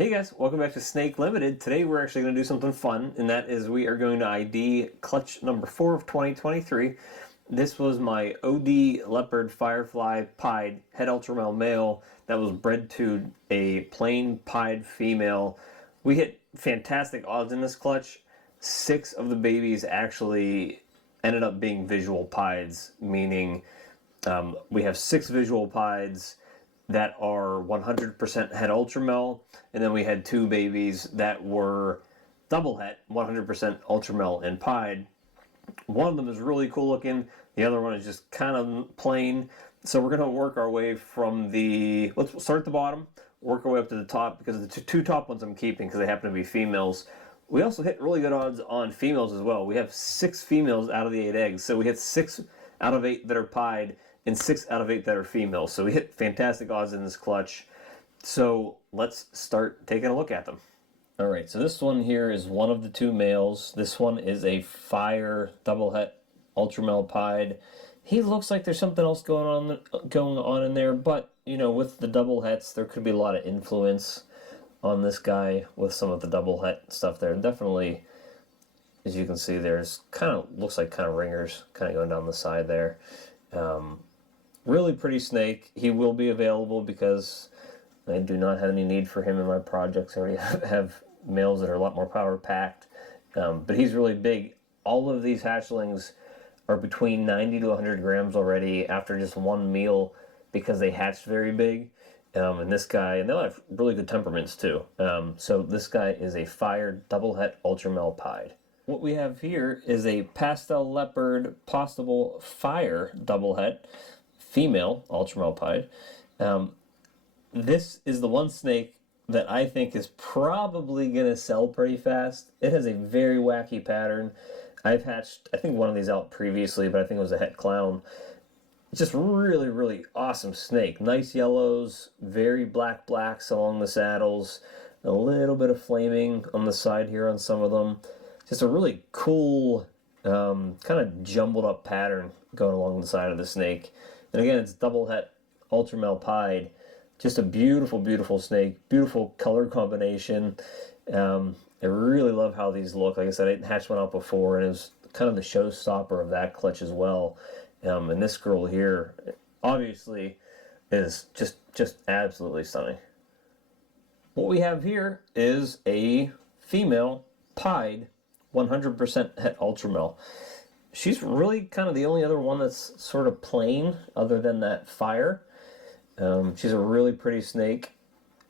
Hey guys, welcome back to SNKE Limited. Today we're actually going to do something fun, and that is we are going to ID clutch number 4 of 2023. This was my OD Leopard Firefly Pied head ultramel male that was bred to a plain pied female. We hit fantastic odds in this clutch. 6 of the babies actually ended up being visual pieds, meaning we have 6 visual pieds that are 100% het ultramel, and then we had 2 babies that were double het, 100% ultramel and pied. One of them is really cool looking, the other one is just kind of plain. So we're going to work our way from the, let's start at the bottom, work our way up to the top, because the 2 top ones I'm keeping because they happen to be females. We also hit really good odds on females as well. We have 6 females out of the 8 eggs, so we hit 6 out of 8 that are pied, and 6 out of 8 that are females. So we hit fantastic odds in this clutch. So let's start taking a look at them. All right, so this one here is one of the 2 males. This one is a fire double het ultramel pied. He looks like there's something else going on in there, but you know, with the double hets, there could be a lot of influence on this guy with some of the double het stuff there. Definitely, as you can see, there's kind of looks like kind of ringers kind of going down the side there. Really pretty snake. He will be available because I do not have any need for him in my projects. I already have males that are a lot more power packed, but he's really big. All of these hatchlings are between 90 to 100 grams already after just 1 meal because they hatched very big. And this guy, and they'll have really good temperaments too. So this guy is a fire double het ultramel pied. What we have here is a pastel leopard possible fire double het female ultramel pied. This is the one snake that I think is probably going to sell pretty fast. It has a very wacky pattern. I've hatched, I think, one of these out previously, but I think it was a het clown. It's just really, really awesome snake. Nice yellows, very blacks along the saddles, a little bit of flaming on the side here on some of them. Just a really cool, kind of jumbled up pattern going along the side of the snake. And again, it's double het ultramel pied. Just a beautiful, beautiful snake. Beautiful color combination. I really love how these look. Like I said, I hatched one out before, and it was kind of the showstopper of that clutch as well. And this girl here, obviously, is just absolutely stunning. What we have here is a female pied 100% het ultramel. She's really kind of the only other one that's sort of plain other than that fire. She's a really pretty snake,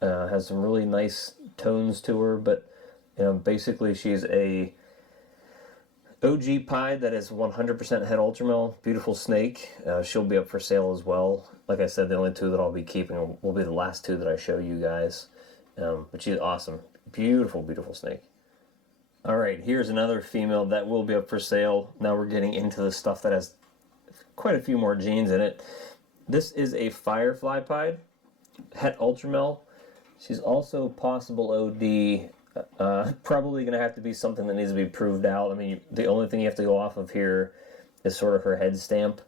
has some really nice tones to her, but basically she's a OG pied that is 100% het ultramel. Beautiful snake. She'll be up for sale as well. Like I said, the only 2 that I'll be keeping will be the last 2 that I show you guys. But she's awesome. Beautiful, beautiful snake. Alright, here's another female that will be up for sale. Now we're getting into the stuff that has quite a few more genes in it. This is a Firefly Pied, het ultramel. She's also possible OD. Probably going to have to be something that needs to be proved out. I mean, the only thing you have to go off of here is sort of her head stamp,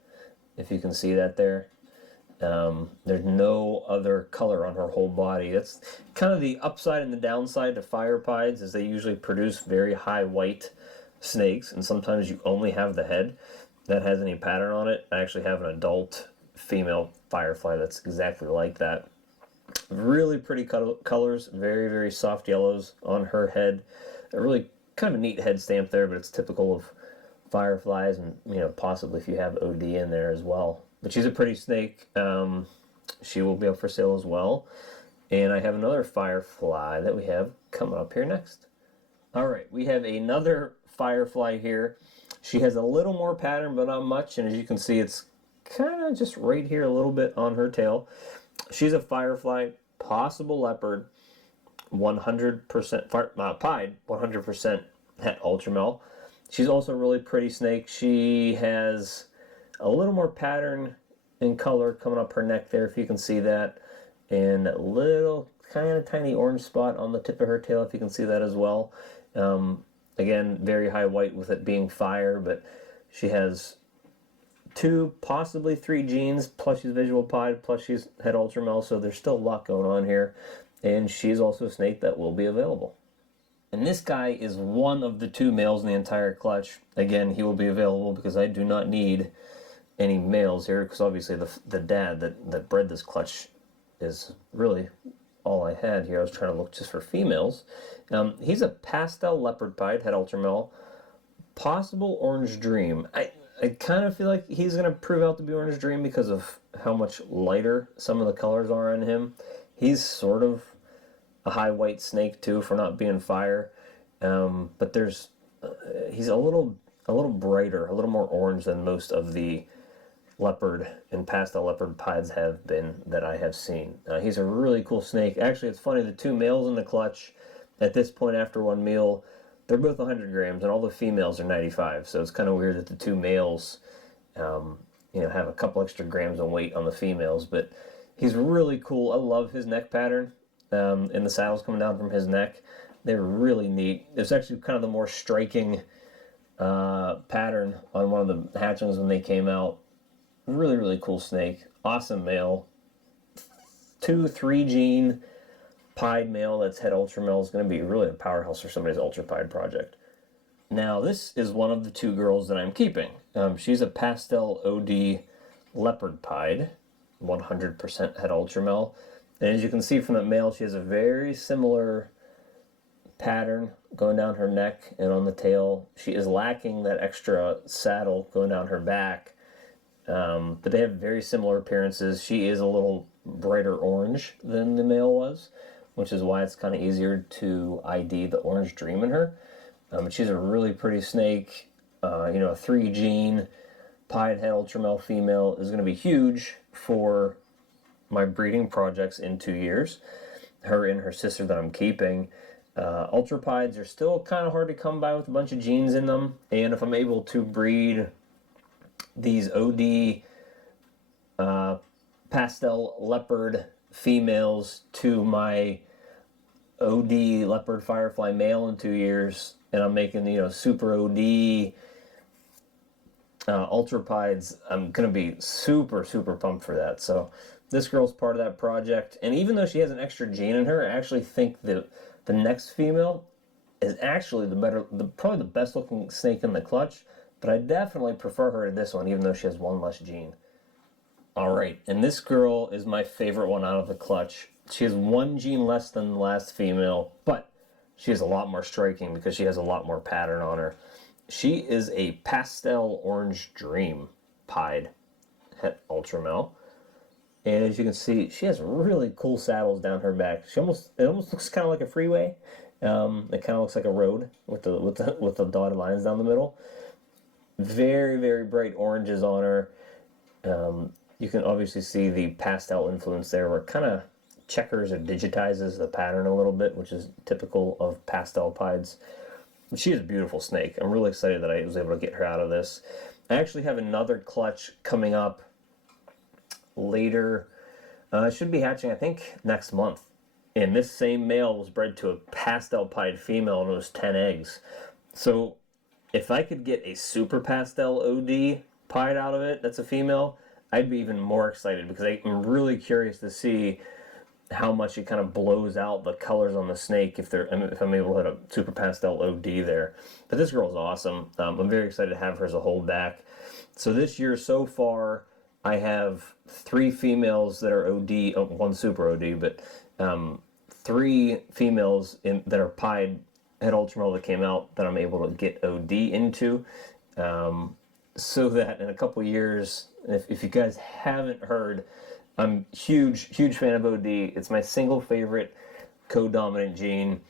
if you can see that there. There's no other color on her whole body. That's kind of the upside and the downside to fire pieds, is they usually produce very high white snakes, and sometimes you only have the head that has any pattern on it. I actually have an adult female firefly that's exactly like that. Really pretty colors, very, very soft yellows on her head. A really kind of a neat head stamp there, but it's typical of fireflies, and possibly if you have OD in there as well. But she's a pretty snake. She will be up for sale as well. And I have another firefly that we have coming up here next. Alright, we have another firefly here. She has a little more pattern, but not much. And as you can see, it's kind of just right here a little bit on her tail. She's a firefly, possible leopard, 100% pied, 100% het ultramel. She's also a really pretty snake. She has a little more pattern and color coming up her neck there, if you can see that, and a little kind of tiny orange spot on the tip of her tail, if you can see that as well. Again, very high white with it being fire, but she has 2, possibly 3 genes, plus she's visual pied, plus she's het ultramel, so there's still a lot going on here. and she's also a snake that will be available. And this guy is one of the 2 males in the entire clutch. Again, he will be available because I do not need any males here, because obviously the dad that bred this clutch is really all I had here. I was trying to look just for females. He's a pastel leopard pied, het ultramel, possible orange dream. I kind of feel like he's going to prove out to be orange dream because of how much lighter some of the colors are in him. He's sort of a high white snake too for not being fire, but he's a little brighter, a little more orange than most of the leopard and pastel leopard pieds have been that I have seen. He's a really cool snake. Actually, it's funny, the 2 males in the clutch at this point after one meal, they're both 100 grams and all the females are 95. So it's kind of weird that the 2 males, have a couple extra grams of weight on the females, but he's really cool. I love his neck pattern. And the saddles coming down from his neck, they're really neat. It's actually kind of the more striking pattern on one of the hatchlings when they came out. Really, really cool snake. Awesome male. 2-3 gene pied male that's het ultramel is going to be really a powerhouse for somebody's ultra pied project. Now, this is one of the 2 girls that I'm keeping. She's a pastel OD leopard pied, 100% het ultramel. And as you can see from the male, she has a very similar pattern going down her neck and on the tail. She is lacking that extra saddle going down her back, but they have very similar appearances. She is a little brighter orange than the male was, which is why it's kind of easier to ID the orange dream in her. But she's a really pretty snake. A 3 gene pied het ultramel female is going to be huge for my breeding projects in 2 years. Her and her sister that I'm keeping. Ultra pieds are still kind of hard to come by with a bunch of genes in them, and if I'm able to breed these OD pastel leopard females to my OD leopard firefly male in 2 years, and I'm making super OD ultra pieds, I'm gonna be super pumped for that. So this girl's part of that project, and even though she has an extra gene in her, I actually think that the next female is actually probably the best looking snake in the clutch, but I definitely prefer her to this one, even though she has 1 less gene. Alright, and this girl is my favorite one out of the clutch. She has 1 gene less than the last female, but she is a lot more striking because she has a lot more pattern on her. She is a pastel orange dream pied het ultramel. And as you can see, she has really cool saddles down her back. It almost looks kind of like a freeway. It kind of looks like a road with the dotted lines down the middle. Very, very bright oranges on her. You can obviously see the pastel influence there, where it kind of checkers or digitizes the pattern a little bit, which is typical of pastel pieds. She is a beautiful snake. I'm really excited that I was able to get her out of this. I actually have another clutch coming up later. It should be hatching, I think, next month. And this same male was bred to a pastel pied female, and it was 10 eggs. So if I could get a super pastel OD pied out of it, that's a female, I'd be even more excited, because I'm really curious to see how much it kind of blows out the colors on the snake if I'm able to hit a super pastel OD there. But this girl's awesome. I'm very excited to have her as a holdback. So this year so far, I have 3 females that are OD, 1 super OD, but 3 females that are pied het ultramel that came out that I'm able to get OD into, so that in a couple years, if you guys haven't heard, I'm huge fan of OD. It's my single favorite co-dominant gene.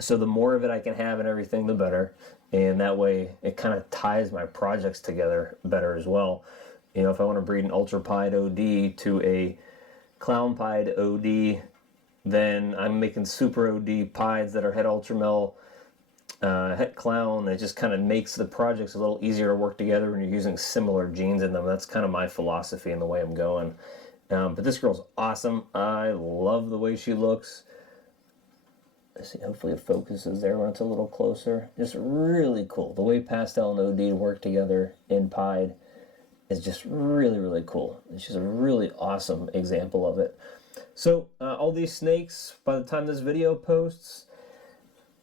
So the more of it I can have and everything, the better. And that way it kind of ties my projects together better as well. If I want to breed an ultra pied OD to a clown pied OD, then I'm making super OD pieds that are het ultramel, het clown. It just kind of makes the projects a little easier to work together when you're using similar genes in them. That's kind of my philosophy and the way I'm going. But this girl's awesome. I love the way she looks. Let's see, hopefully it focuses there when it's a little closer. Just really cool. The way pastel and OD work together in pied is just really cool. And she's a really awesome example of it. So all these snakes, by the time this video posts,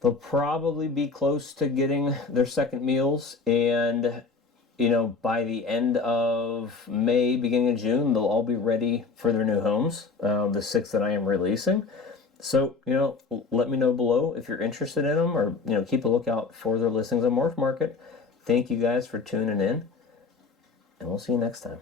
they'll probably be close to getting their second meals, and you know, by the end of May, beginning of June, they'll all be ready for their new homes, the 6 that I am releasing. So, you know, let me know below if you're interested in them, or, you know, keep a lookout for their listings on Morph Market. Thank you guys for tuning in, and we'll see you next time.